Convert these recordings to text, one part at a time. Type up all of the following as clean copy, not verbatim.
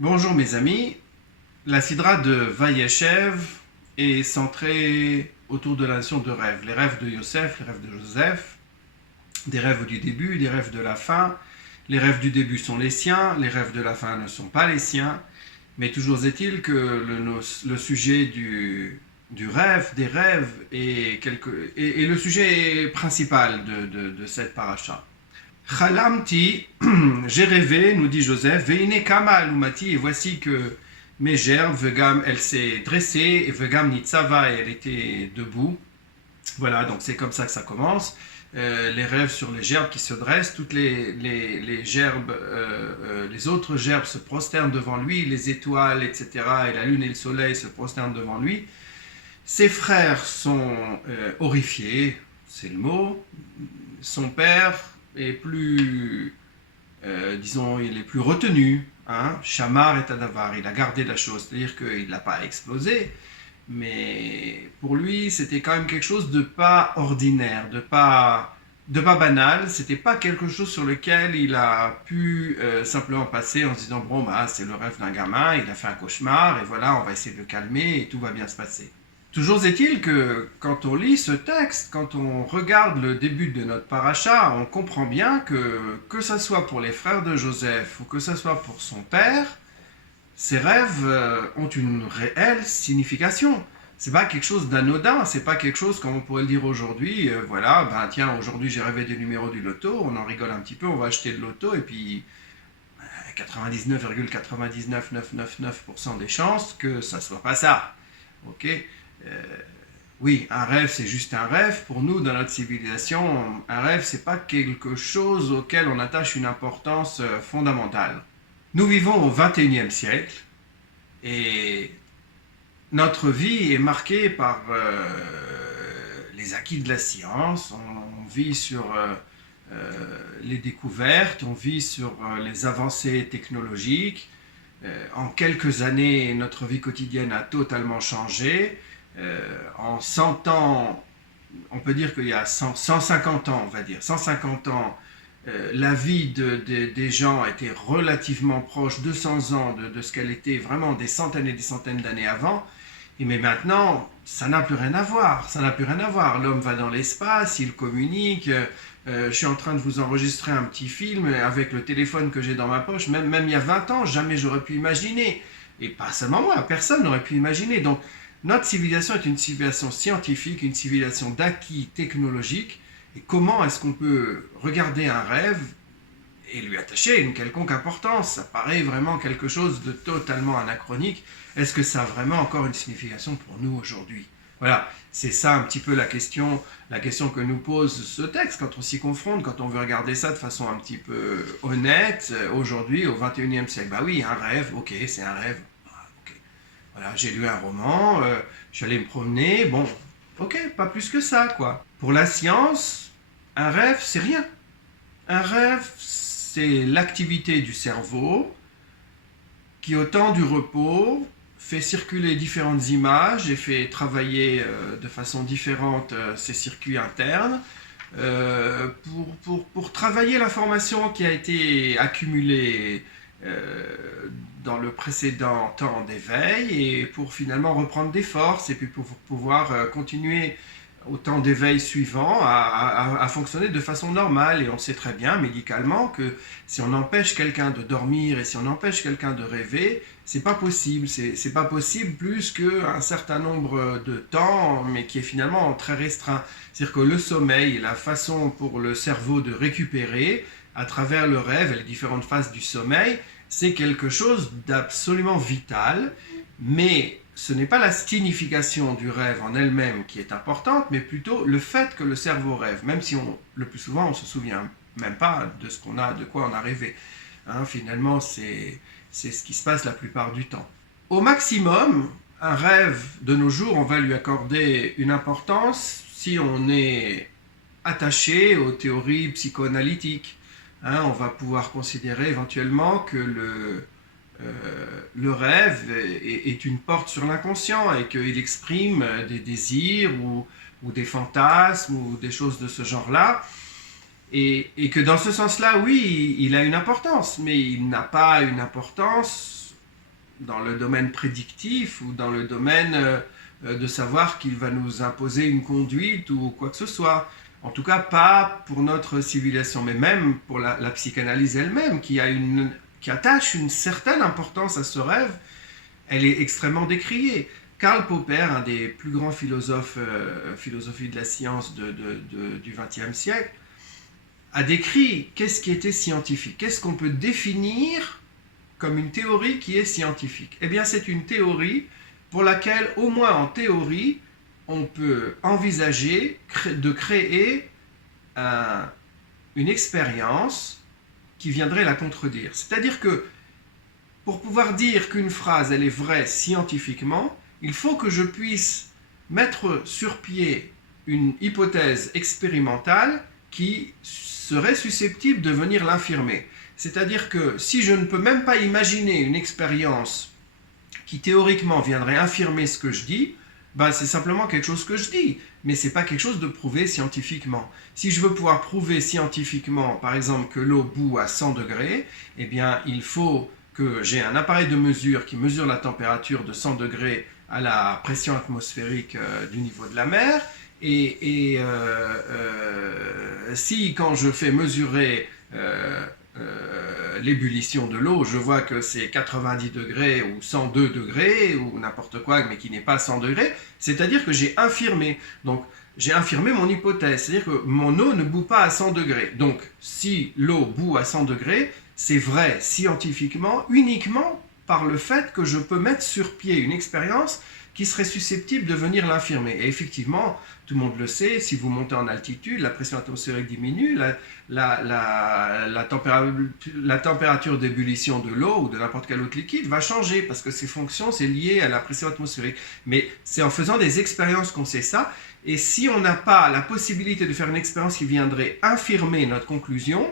Bonjour mes amis, la Sidra de Vayeshev est centrée autour de la notion de rêve. Les rêves de Yosef, les rêves de Joseph, des rêves du début, des rêves de la fin. Les rêves du début sont les siens, les rêves de la fin ne sont pas les siens. Mais toujours est-il que le sujet du rêve, des rêves, est le sujet principal de cette paracha. Chalamti, j'ai rêvé, nous dit Joseph, Veine kama alumati, et voici que mes gerbes, Vegam, elle s'est dressée, et Vegam nitzava, et elle était debout. Voilà, donc c'est comme ça que ça commence. Les rêves sur les gerbes qui se dressent, toutes les gerbes, les autres gerbes se prosternent devant lui, les étoiles, etc., et la lune et le soleil se prosternent devant lui. Ses frères sont horrifiés, c'est le mot. Son père est plus, disons, il est plus retenu. Hein? Shamar et Tadavar, il a gardé la chose, c'est-à-dire qu'il ne l'a pas explosé, mais pour lui, c'était quand même quelque chose de pas ordinaire, de pas banal. C'était pas quelque chose sur lequel il a pu simplement passer en se disant bon bah c'est le rêve d'un gamin, il a fait un cauchemar et voilà on va essayer de le calmer et tout va bien se passer. Toujours est-il que quand on lit ce texte, quand on regarde le début de notre paracha, on comprend bien que ça soit pour les frères de Joseph ou que ça soit pour son père, ces rêves ont une réelle signification. C'est pas quelque chose d'anodin, c'est pas quelque chose comme on pourrait le dire aujourd'hui, voilà, ben tiens, aujourd'hui j'ai rêvé du numéro du loto, on en rigole un petit peu, on va acheter le loto et puis 99,99999% des chances que ça soit pas ça. Ok. Oui, un rêve, c'est juste un rêve. Pour nous, dans notre civilisation, un rêve, c'est pas quelque chose auquel on attache une importance fondamentale. Nous vivons au XXIe siècle et notre vie est marquée par les acquis de la science. On vit sur les découvertes, on vit sur les avancées technologiques. En quelques années, notre vie quotidienne a totalement changé. En 100 ans, on peut dire qu'il y a 150 ans, on va dire, 150 ans, la vie des gens était relativement proche, 200 ans de ce qu'elle était vraiment des centaines et des centaines d'années avant. Mais maintenant, ça n'a plus rien à voir. Ça n'a plus rien à voir. L'homme va dans l'espace, il communique. Je suis en train de vous enregistrer un petit film avec le téléphone que j'ai dans ma poche. Même il y a 20 ans, jamais j'aurais pu imaginer. Et pas seulement moi, personne n'aurait pu imaginer. Donc, notre civilisation est une civilisation scientifique, une civilisation d'acquis technologiques. Et comment est-ce qu'on peut regarder un rêve et lui attacher une quelconque importance? Ça paraît vraiment quelque chose de totalement anachronique. Est-ce que ça a vraiment encore une signification pour nous aujourd'hui? Voilà, c'est ça un petit peu la question que nous pose ce texte quand on s'y confronte, quand on veut regarder ça de façon un petit peu honnête, aujourd'hui, au XXIe siècle. Bah oui, un rêve, ok, c'est un rêve. Ah, okay. Voilà, j'ai lu un roman, je suis allé me promener, bon, ok, pas plus que ça, quoi. Pour la science, un rêve, c'est rien. Un rêve, c'est l'activité du cerveau qui, au temps du repos, fait circuler différentes images et fait travailler de façon différente ses circuits internes pour travailler l'information qui a été accumulée dans le précédent temps d'éveil et pour finalement reprendre des forces et puis pour pouvoir continuer au temps d'éveil suivant à fonctionner de façon normale. Et on sait très bien médicalement que si on empêche quelqu'un de dormir et si on empêche quelqu'un de rêver, c'est pas possible. C'est pas possible plus qu'un certain nombre de temps, mais qui est finalement très restreint. C'est-à-dire que le sommeil, la façon pour le cerveau de récupérer à travers le rêve et les différentes phases du sommeil, c'est quelque chose d'absolument vital, mais ce n'est pas la signification du rêve en elle-même qui est importante, mais plutôt le fait que le cerveau rêve, même si le plus souvent on ne se souvient même pas de quoi on a rêvé. Hein, finalement, c'est ce qui se passe la plupart du temps. Au maximum, un rêve de nos jours, on va lui accorder une importance si on est attaché aux théories psychoanalytiques. Hein, on va pouvoir considérer éventuellement que le rêve est une porte sur l'inconscient et qu'il exprime des désirs ou des fantasmes ou des choses de ce genre-là. Et que dans ce sens-là, oui, il a une importance, mais il n'a pas une importance dans le domaine prédictif ou dans le domaine de savoir qu'il va nous imposer une conduite ou quoi que ce soit. En tout cas, pas pour notre civilisation, mais même pour la psychanalyse elle-même, qui attache une certaine importance à ce rêve, elle est extrêmement décriée. Karl Popper, un des plus grands philosophes, philosophie de la science du XXe siècle, a décrit qu'est-ce qui était scientifique, qu'est-ce qu'on peut définir comme une théorie qui est scientifique. Eh bien, c'est une théorie pour laquelle, au moins en théorie, on peut envisager de créer une expérience qui viendrait la contredire. C'est-à-dire que pour pouvoir dire qu'une phrase elle est vraie scientifiquement, il faut que je puisse mettre sur pied une hypothèse expérimentale qui serait susceptible de venir l'infirmer. C'est-à-dire que si je ne peux même pas imaginer une expérience qui théoriquement viendrait infirmer ce que je dis, ben c'est simplement quelque chose que je dis, mais ce n'est pas quelque chose de prouvé scientifiquement. Si je veux pouvoir prouver scientifiquement, par exemple, que l'eau bout à 100 degrés, eh bien, il faut que j'ai un appareil de mesure qui mesure la température de 100 degrés à la pression atmosphérique du niveau de la mer, et si quand je fais mesurer l'ébullition de l'eau, je vois que c'est 90 degrés ou 102 degrés ou n'importe quoi, mais qui n'est pas 100 degrés, c'est-à-dire que j'ai infirmé. Donc, j'ai infirmé mon hypothèse, c'est-à-dire que mon eau ne bout pas à 100 degrés. Donc, si l'eau bout à 100 degrés, c'est vrai scientifiquement uniquement par le fait que je peux mettre sur pied une expérience qui serait susceptible de venir l'infirmer. Et effectivement, tout le monde le sait, si vous montez en altitude, la pression atmosphérique diminue, la température d'ébullition de l'eau ou de n'importe quel autre liquide va changer parce que ses fonctions, c'est lié à la pression atmosphérique. Mais c'est en faisant des expériences qu'on sait ça. Et si on n'a pas la possibilité de faire une expérience qui viendrait infirmer notre conclusion,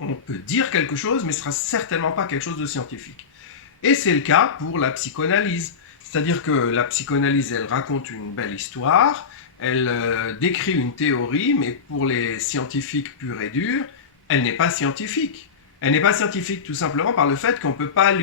on peut dire quelque chose, mais ce ne sera certainement pas quelque chose de scientifique. Et c'est le cas pour la psychanalyse. C'est-à-dire que la psychanalyse, elle raconte une belle histoire, elle décrit une théorie, mais pour les scientifiques purs et durs, elle n'est pas scientifique. Elle n'est pas scientifique tout simplement par le fait qu'on ne peut pas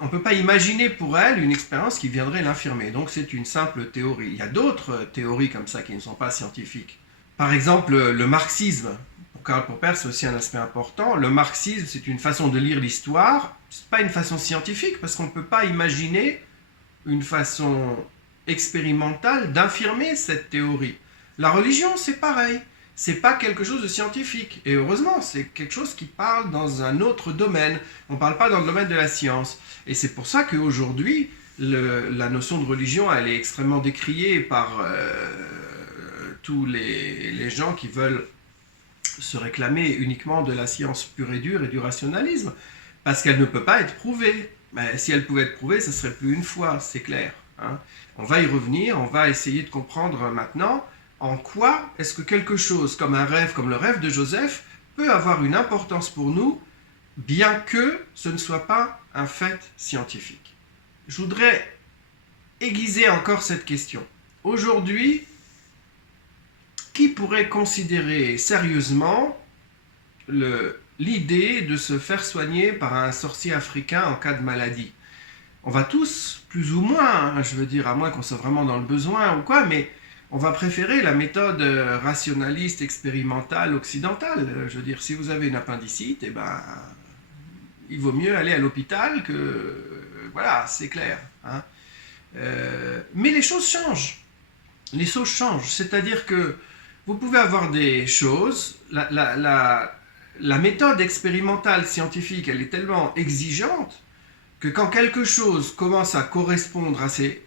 on peut pas imaginer pour elle une expérience qui viendrait l'infirmer. Donc c'est une simple théorie. Il y a d'autres théories comme ça qui ne sont pas scientifiques. Par exemple, le marxisme. Pour Karl Popper, c'est aussi un aspect important. Le marxisme, c'est une façon de lire l'histoire. Ce n'est pas une façon scientifique parce qu'on ne peut pas imaginer une façon expérimentale d'infirmer cette théorie. La religion, c'est pareil. C'est pas quelque chose de scientifique. Et heureusement, c'est quelque chose qui parle dans un autre domaine. On ne parle pas dans le domaine de la science. Et c'est pour ça qu'aujourd'hui, la notion de religion, elle est extrêmement décriée par tous les gens qui veulent se réclamer uniquement de la science pure et dure et du rationalisme. Parce qu'elle ne peut pas être prouvée. Mais si elle pouvait être prouvée, ce serait plus une foi, c'est clair. Hein. On va y revenir, on va essayer de comprendre maintenant en quoi est-ce que quelque chose comme un rêve, comme le rêve de Joseph, peut avoir une importance pour nous, bien que ce ne soit pas un fait scientifique. Je voudrais aiguiser encore cette question. Aujourd'hui, qui pourrait considérer sérieusement l'idée de se faire soigner par un sorcier africain en cas de maladie? On va tous, plus ou moins, je veux dire, à moins qu'on soit vraiment dans le besoin ou quoi, mais on va préférer la méthode rationaliste, expérimentale, occidentale. Je veux dire, si vous avez une appendicite, eh ben, il vaut mieux aller à l'hôpital que... Voilà, c'est clair. Hein. Mais les choses changent. Les choses changent. C'est-à-dire que vous pouvez avoir des choses... La méthode expérimentale scientifique, elle est tellement exigeante que quand quelque chose commence à correspondre à ces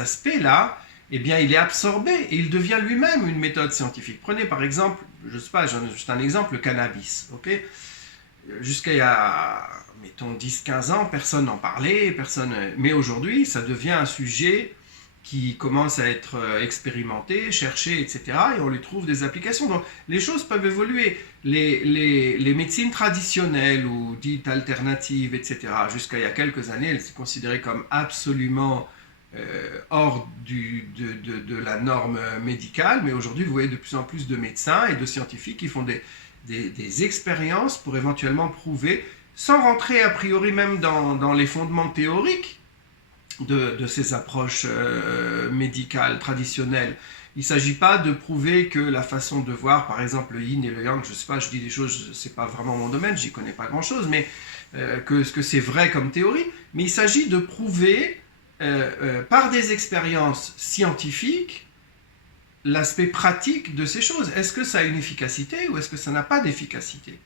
aspects-là, eh bien, il est absorbé et il devient lui-même une méthode scientifique. Prenez par exemple, je ne sais pas, j'en ai juste un exemple, le cannabis. Okay, jusqu'à il y a, mettons, 10-15 ans, personne n'en parlait, mais aujourd'hui, ça devient un sujet qui commence à être expérimenté, cherché, etc. Et on lui trouve des applications. Donc les choses peuvent évoluer. Les médecines traditionnelles ou dites alternatives, etc., jusqu'à il y a quelques années, elles étaient considérées comme absolument hors de la norme médicale. Mais aujourd'hui, vous voyez de plus en plus de médecins et de scientifiques qui font des expériences pour éventuellement prouver sans rentrer a priori même dans les fondements théoriques de ces approches médicales traditionnelles. Il ne s'agit pas de prouver que la façon de voir, par exemple le yin et le yang, je ne sais pas, je dis des choses, ce n'est pas vraiment mon domaine, j'y connais pas grand-chose, mais que c'est vrai comme théorie, mais il s'agit de prouver par des expériences scientifiques l'aspect pratique de ces choses. Est-ce que ça a une efficacité ou est-ce que ça n'a pas d'efficacité?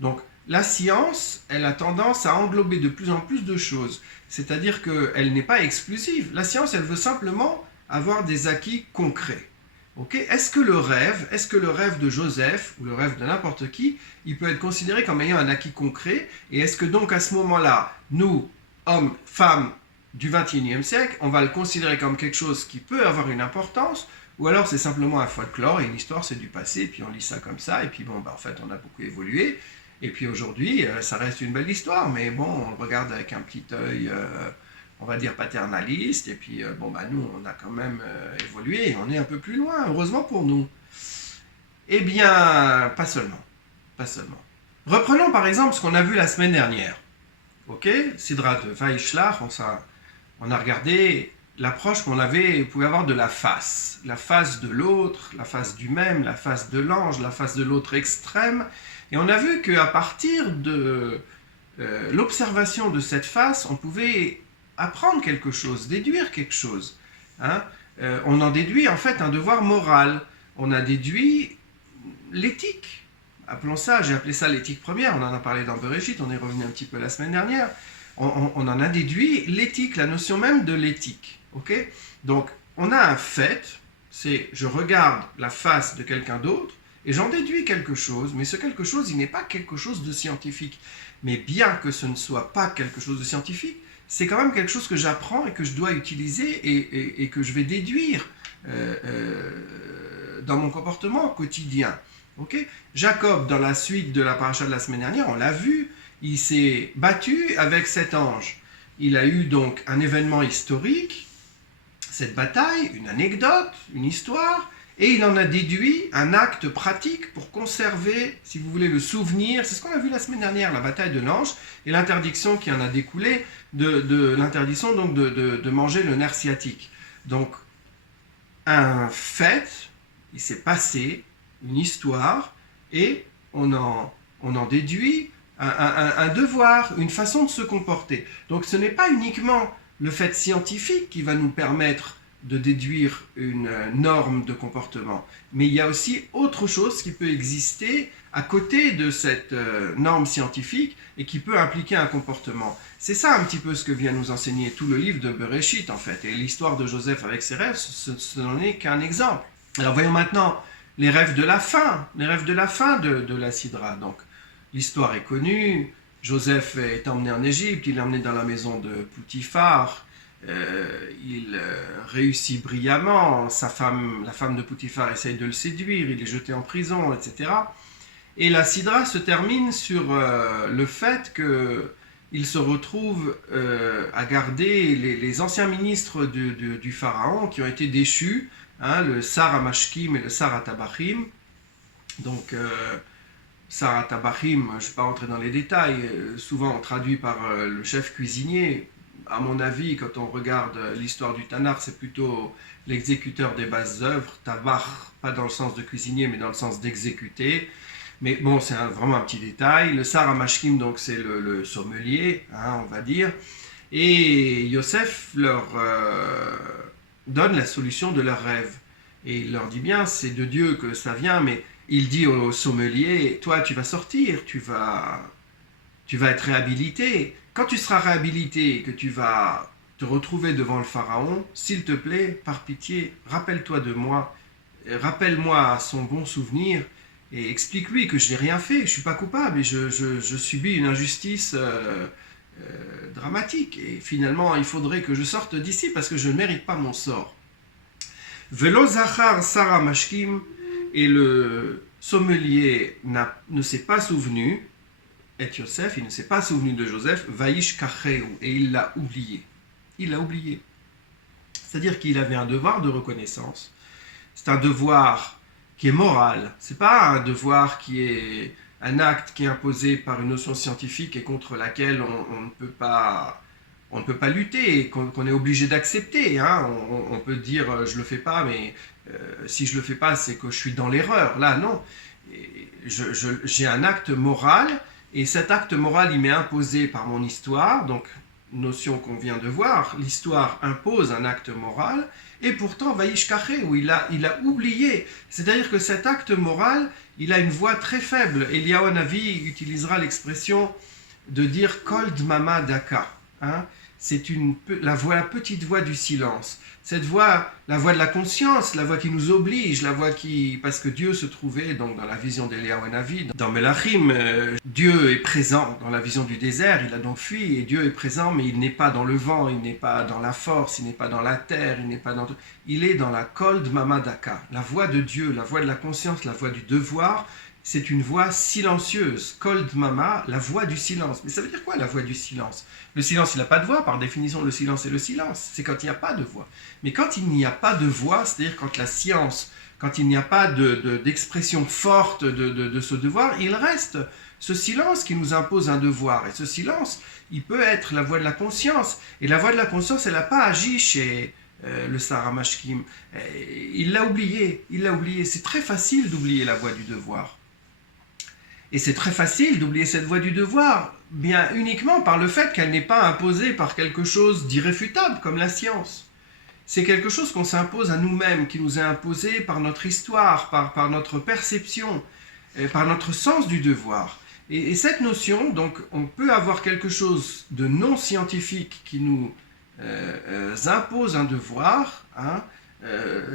Donc la science, elle a tendance à englober de plus en plus de choses, c'est-à-dire qu'elle n'est pas exclusive. La science, elle veut simplement avoir des acquis concrets. Okay? Est-ce que le rêve de Joseph ou le rêve de n'importe qui, il peut être considéré comme ayant un acquis concret? Et est-ce que donc à ce moment-là, nous, hommes, femmes du XXIe siècle, on va le considérer comme quelque chose qui peut avoir une importance, ou alors c'est simplement un folklore et une histoire, c'est du passé, et puis on lit ça comme ça, et puis bon, en fait, on a beaucoup évolué, et puis aujourd'hui, ça reste une belle histoire, mais bon, on le regarde avec un petit œil, on va dire paternaliste, et puis nous, on a quand même évolué, et on est un peu plus loin, heureusement pour nous. Eh bien, pas seulement. Reprenons par exemple ce qu'on a vu la semaine dernière. Ok, Sidrat Vaishlach, on a regardé l'approche qu'on pouvait avoir de la face de l'autre, la face du même, la face de l'ange, la face de l'autre extrême. Et on a vu qu'à partir de l'observation de cette face, on pouvait apprendre quelque chose, déduire quelque chose. Hein. On en déduit en fait un devoir moral. On a déduit l'éthique. Appelons ça, j'ai appelé ça l'éthique première, on en a parlé dans Bereshit, on est revenu un petit peu la semaine dernière. On en a déduit l'éthique, la notion même de l'éthique. Okay? Donc, on a un fait, c'est je regarde la face de quelqu'un d'autre et j'en déduis quelque chose, mais ce quelque chose, il n'est pas quelque chose de scientifique. Mais bien que ce ne soit pas quelque chose de scientifique, c'est quand même quelque chose que j'apprends et que je dois utiliser et que je vais déduire dans mon comportement quotidien. Okay? Jacob, dans la suite de la paracha de la semaine dernière, on l'a vu, il s'est battu avec cet ange. Il a eu donc un événement historique, cette bataille, une anecdote, une histoire, et il en a déduit un acte pratique pour conserver, si vous voulez, le souvenir. C'est ce qu'on a vu la semaine dernière, la bataille de l'ange, et l'interdiction qui en a découlé, l'interdiction donc de manger le nerf sciatique. Donc, un fait, il s'est passé, une histoire, et on en déduit un devoir, une façon de se comporter. Donc ce n'est pas uniquement le fait scientifique qui va nous permettre de déduire une norme de comportement, mais il y a aussi autre chose qui peut exister à côté de cette norme scientifique et qui peut impliquer un comportement. C'est ça un petit peu ce que vient nous enseigner tout le livre de Bereshit en fait, et l'histoire de Joseph avec ses rêves, ce n'en est qu'un exemple. Alors voyons maintenant les rêves de la fin de la Sidra. Donc, l'histoire est connue, Joseph est emmené en Égypte, il est emmené dans la maison de Poutifar, il réussit brillamment, la femme de Poutifar essaye de le séduire, il est jeté en prison, etc. Et la Sidra se termine sur le fait qu'il se retrouve à garder les anciens ministres du pharaon qui ont été déchus, hein, le Sar Mashkim et le Sar Tabachim. Donc, Sar Tabachim, je ne vais pas rentrer dans les détails, souvent on traduit par le chef cuisinier. À mon avis, quand on regarde l'histoire du Tanakh, c'est plutôt l'exécuteur des basses œuvres. Tabach, pas dans le sens de cuisinier, mais dans le sens d'exécuter. Mais bon, c'est vraiment un petit détail. Le Sar Mashkim, donc c'est le sommelier, hein, on va dire. Et Yosef leur donne la solution de leur rêve. Et il leur dit bien, c'est de Dieu que ça vient, mais il dit au sommelier, toi tu vas sortir, tu vas être réhabilité. Quand tu seras réhabilité et que tu vas te retrouver devant le pharaon, s'il te plaît, par pitié, rappelle-toi de moi, rappelle-moi son bon souvenir et explique-lui que je n'ai rien fait, je ne suis pas coupable et je subis une injustice dramatique. Et finalement, il faudrait que je sorte d'ici parce que je ne mérite pas mon sort. Velo zachar Sar Mashkim, et le sommelier ne s'est pas souvenu, et Yosef, il ne s'est pas souvenu de Joseph, Vaish Kacheu, et il l'a oublié. Il l'a oublié. C'est-à-dire qu'il avait un devoir de reconnaissance. C'est un devoir qui est moral. C'est pas un devoir qui est un acte qui est imposé par une notion scientifique et contre laquelle on ne peut pas lutter, et qu'on est obligé d'accepter. Hein. On peut dire je le fais pas, mais si je le fais pas, c'est que je suis dans l'erreur. Là, non. J'ai un acte moral, et cet acte moral, il m'est imposé par mon histoire, donc notion qu'on vient de voir, l'histoire impose un acte moral, et pourtant, Vaïsh Kaché, où il a oublié. C'est-à-dire que cet acte moral, il a une voix très faible. Eliyahu Hanavi utilisera l'expression de dire Kol Dmama Daka. Hein? C'est la petite voix du silence. Cette voix, la voix de la conscience, la voix qui nous oblige, la voix qui... Parce que Dieu se trouvait donc dans la vision d'Eliyahu Hanavi, dans Melachim, Dieu est présent dans la vision du désert, il a donc fui, et Dieu est présent, mais il n'est pas dans le vent, il n'est pas dans la force, il n'est pas dans la terre, il n'est pas dans... Il est dans la Kol Dmama Daka, la voix de Dieu, la voix de la conscience, la voix du devoir. C'est une voix silencieuse. Kol Dmama, la voix du silence. Mais ça veut dire quoi, la voix du silence? Le silence, il n'a pas de voix. Par définition, le silence est le silence. C'est quand il n'y a pas de voix. Mais quand il n'y a pas de voix, c'est-à-dire quand la science, quand il n'y a pas d'expression forte de ce devoir, il reste ce silence qui nous impose un devoir. Et ce silence, il peut être la voix de la conscience. Et la voix de la conscience, elle n'a pas agi chez... le Sarah Mashkim. Il l'a oublié. C'est très facile d'oublier la voix du devoir. Et c'est très facile d'oublier cette voie du devoir, bien uniquement par le fait qu'elle n'est pas imposée par quelque chose d'irréfutable comme la science. C'est quelque chose qu'on s'impose à nous-mêmes, qui nous est imposé par notre histoire, par notre perception, par notre sens du devoir. Et cette notion, donc, on peut avoir quelque chose de non scientifique qui nous impose un devoir. Hein,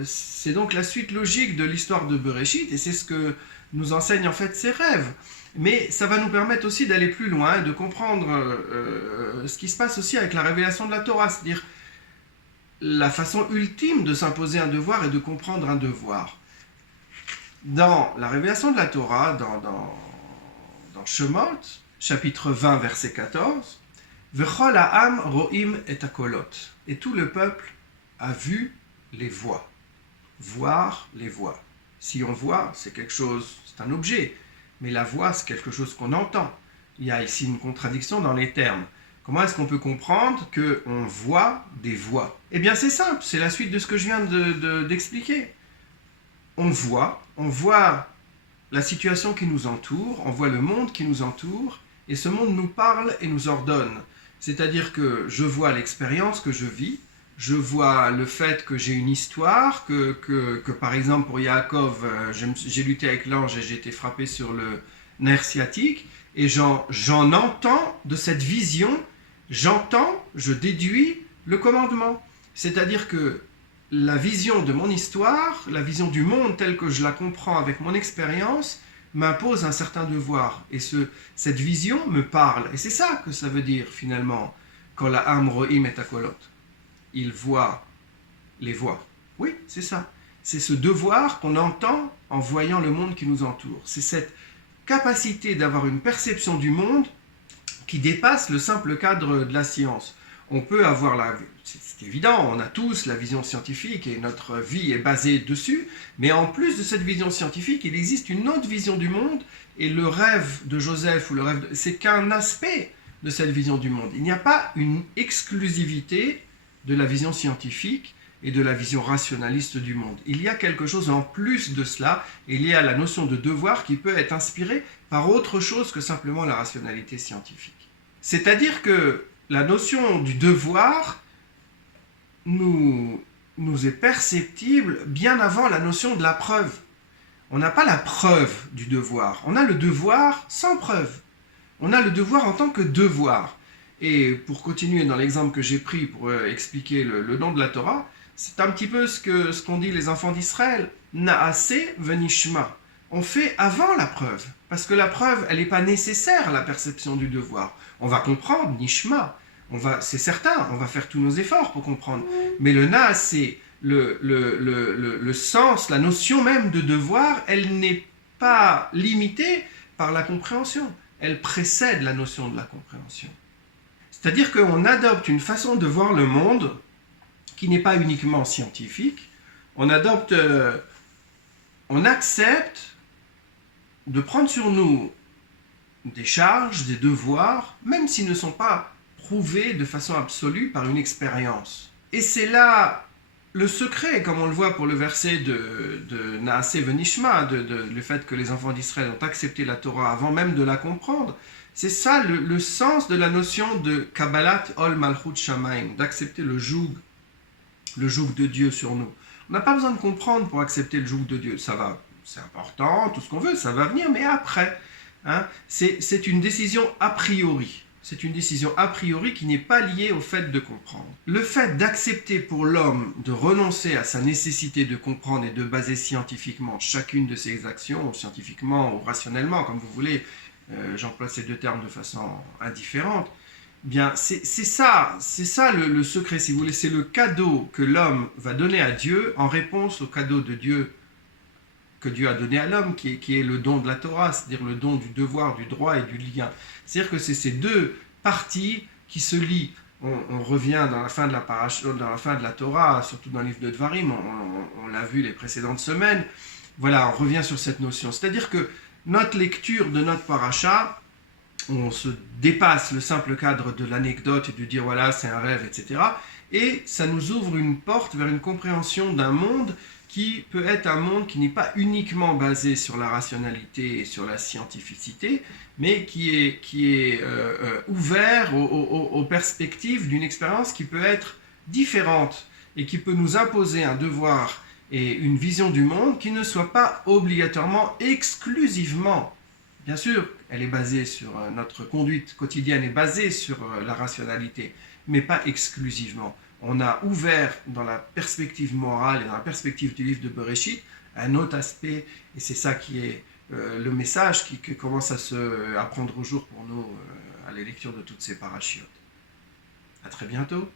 c'est donc la suite logique de l'histoire de Bereshit, et c'est ce que nous enseignent en fait ces rêves. Mais ça va nous permettre aussi d'aller plus loin et de comprendre ce qui se passe aussi avec la révélation de la Torah, c'est-à-dire la façon ultime de s'imposer un devoir et de comprendre un devoir. Dans la révélation de la Torah, dans Shemot, chapitre 20, verset 14, « V'chol ha'am ro'im et akolot » et tout le peuple a vu les voix. Voir les voix. Si on voit, c'est quelque chose, c'est un objet, mais la voix, c'est quelque chose qu'on entend. Il y a ici une contradiction dans les termes. Comment est-ce qu'on peut comprendre qu'on voit des voix? Eh bien, c'est simple, c'est la suite de ce que je viens d'expliquer. On voit la situation qui nous entoure, on voit le monde qui nous entoure, et ce monde nous parle et nous ordonne. C'est-à-dire que je vois l'expérience que je vis, je vois le fait que j'ai une histoire, que par exemple pour Yaakov, j'ai lutté avec l'ange et j'ai été frappé sur le nerf sciatique, et j'en entends de cette vision, je déduis le commandement. C'est-à-dire que la vision de mon histoire, la vision du monde telle que je la comprends avec mon expérience, m'impose un certain devoir. Et cette vision me parle. Et c'est ça que ça veut dire finalement, quand la Am Ro'im et Akolot. Il voit les voix. Oui, c'est ça. C'est ce devoir qu'on entend en voyant le monde qui nous entoure. C'est cette capacité d'avoir une perception du monde qui dépasse le simple cadre de la science. On peut avoir c'est évident, on a tous la vision scientifique et notre vie est basée dessus, mais en plus de cette vision scientifique, il existe une autre vision du monde, et le rêve de Joseph, ou c'est qu'un aspect de cette vision du monde. Il n'y a pas une exclusivité de la vision scientifique et de la vision rationaliste du monde. Il y a quelque chose en plus de cela, et il y a la notion de devoir qui peut être inspirée par autre chose que simplement la rationalité scientifique. C'est-à-dire que la notion du devoir nous est perceptible bien avant la notion de la preuve. On n'a pas la preuve du devoir, on a le devoir sans preuve. On a le devoir en tant que devoir. Et pour continuer dans l'exemple que j'ai pris pour expliquer le nom de la Torah, c'est un petit peu ce qu'ont dit les enfants d'Israël. Naase venishma. On fait avant la preuve. Parce que la preuve, elle n'est pas nécessaire à la perception du devoir. On va comprendre, nishma. C'est certain, on va faire tous nos efforts pour comprendre. Mais le naase, le sens, la notion même de devoir, elle n'est pas limitée par la compréhension. Elle précède la notion de la compréhension. C'est-à-dire qu'on adopte une façon de voir le monde qui n'est pas uniquement scientifique. On accepte de prendre sur nous des charges, des devoirs, même s'ils ne sont pas prouvés de façon absolue par une expérience. Et c'est là le secret, comme on le voit pour le verset de Naaseh Venishma, le fait que les enfants d'Israël ont accepté la Torah avant même de la comprendre. C'est ça le sens de la notion de Kabbalat Ol Malchut Shamaim, d'accepter le joug de Dieu sur nous. On n'a pas besoin de comprendre pour accepter le joug de Dieu. Ça va, c'est important, tout ce qu'on veut, ça va venir, mais après. Hein, c'est une décision a priori. C'est une décision a priori qui n'est pas liée au fait de comprendre. Le fait d'accepter pour l'homme de renoncer à sa nécessité de comprendre et de baser scientifiquement chacune de ses actions, ou scientifiquement ou rationnellement, comme vous voulez, j'emploie ces deux termes de façon indifférente, bien c'est ça le secret, si vous voulez, c'est le cadeau que l'homme va donner à Dieu en réponse au cadeau de Dieu que Dieu a donné à l'homme, qui est le don de la Torah, c'est-à-dire le don du devoir, du droit et du lien. C'est-à-dire que c'est ces deux parties qui se lient. On revient dans la fin de la paracha, dans la fin de la Torah, surtout dans le livre de Dvarim, on l'a vu les précédentes semaines. Voilà, on revient sur cette notion. C'est-à-dire que notre lecture de notre paracha, on se dépasse le simple cadre de l'anecdote et de dire voilà, c'est un rêve, etc. Et ça nous ouvre une porte vers une compréhension d'un monde qui peut être un monde qui n'est pas uniquement basé sur la rationalité et sur la scientificité, mais qui est ouvert aux perspectives d'une expérience qui peut être différente et qui peut nous imposer un devoir et une vision du monde qui ne soit pas obligatoirement, exclusivement. Bien sûr, elle est basée sur notre conduite quotidienne, est basée sur la rationalité, mais pas exclusivement. On a ouvert dans la perspective morale et dans la perspective du livre de Bereshit un autre aspect, et c'est ça qui est le message qui commence à prendre au jour pour nous à la lecture de toutes ces parachiotes. À très bientôt.